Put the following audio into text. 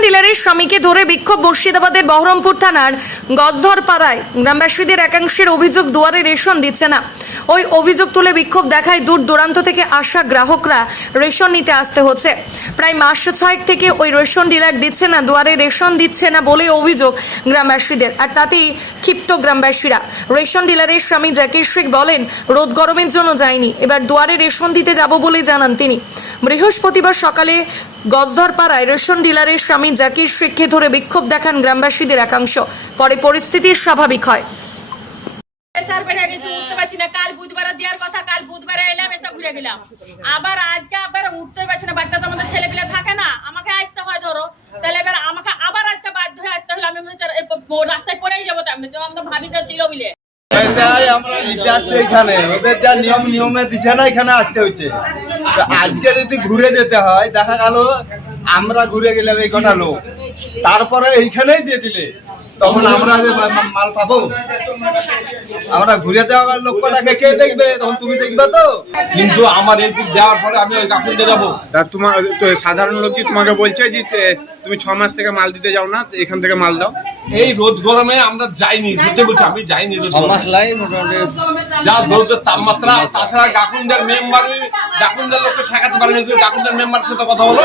ডিলারের স্বামীকে ধরে বিক্ষোভ মুর্শিদাবাদের বহরমপুর থানার গজধর পাড়ায় গ্রামবাসীদের একাংশের অভিযোগ দুয়ারে রেশন দিচ্ছে না। ওই অভিযোগ তুলে বিক্ষোভ দেখায় দূর দূরান্ত থেকে আসা গ্রাহকরা রেশন নিতে আসতে হচ্ছে। প্রায় মাস ছয়েক থেকে ওই রেশন ডিলার দিচ্ছে না, দুয়ারে রেশন দিচ্ছে না বলে অভিযোগ গ্রামবাসীদের। আর তাতেই ক্ষিপ্ত গ্রামবাসীরা। রেশন ডিলারের স্বামী জাকির শেখ বলেন, রোদ গরমের জন্য যায়নি, এবার দুয়ারে রেশন দিতে যাব বলে জানান তিনি। বৃহস্পতিবার সকালে গজধর পাড়ায় রেশন ডিলারের স্বামী জাকির শেখকে ধরে বিক্ষোভ দেখান গ্রামবাসীদের একাংশ। পরে পরিস্থিতি স্বাভাবিক হয়। না, কাল গেলাম। আবার আজকে আবার উঠতে পারছি না, বাড়িতে তো আমাদের ছেলে পেলে থাকে না। আমাকে আসতে হয়, ধরো। তাহলে এবার আমাকে আবার আজকে বাধ্য হয়ে আসতে হলো। আমি রাস্তায় পড়েই যাব আমি তো আমি ভাবি ছিল বলে। এখানে। ওদের যা নিয়ম, নিয়মে দিছে না এখানে আসতে হচ্ছে। আজকে যদি ঘুরে যেতে হয়, দেখা গেল আমরা ঘুরে গেলাম এই কটা লোক। তারপরে এইখানেই দিয়ে দিলে। তখন আমরা যে মাল পাবো। আমরা ঘুরে যাওয়ার লোক কে দেখবে? তখন তুমি দেখবে তো। কিন্তু আমার এদিক দেওয়ার পরে আমি ওই কাকুনটা যাব। তা তোমার তো সাধারণ লোক কি তোমাকে বলছে যে তুমি ছ মাস থেকে মাল দিতে যাও না এখান থেকে মাল দাও? এই রোদ গরমে আমরা যাইনি সত্যি বলছি আমি যাইনি রোদ গরমে। যা রোদের তাপমাত্রা তাছাড়া গাকুন্ডার মেম্বার গাকুন্ডার লোককে ঠেকাতে পারেনি গাকুন্ডার মেম্বার সাথে কথা বলো।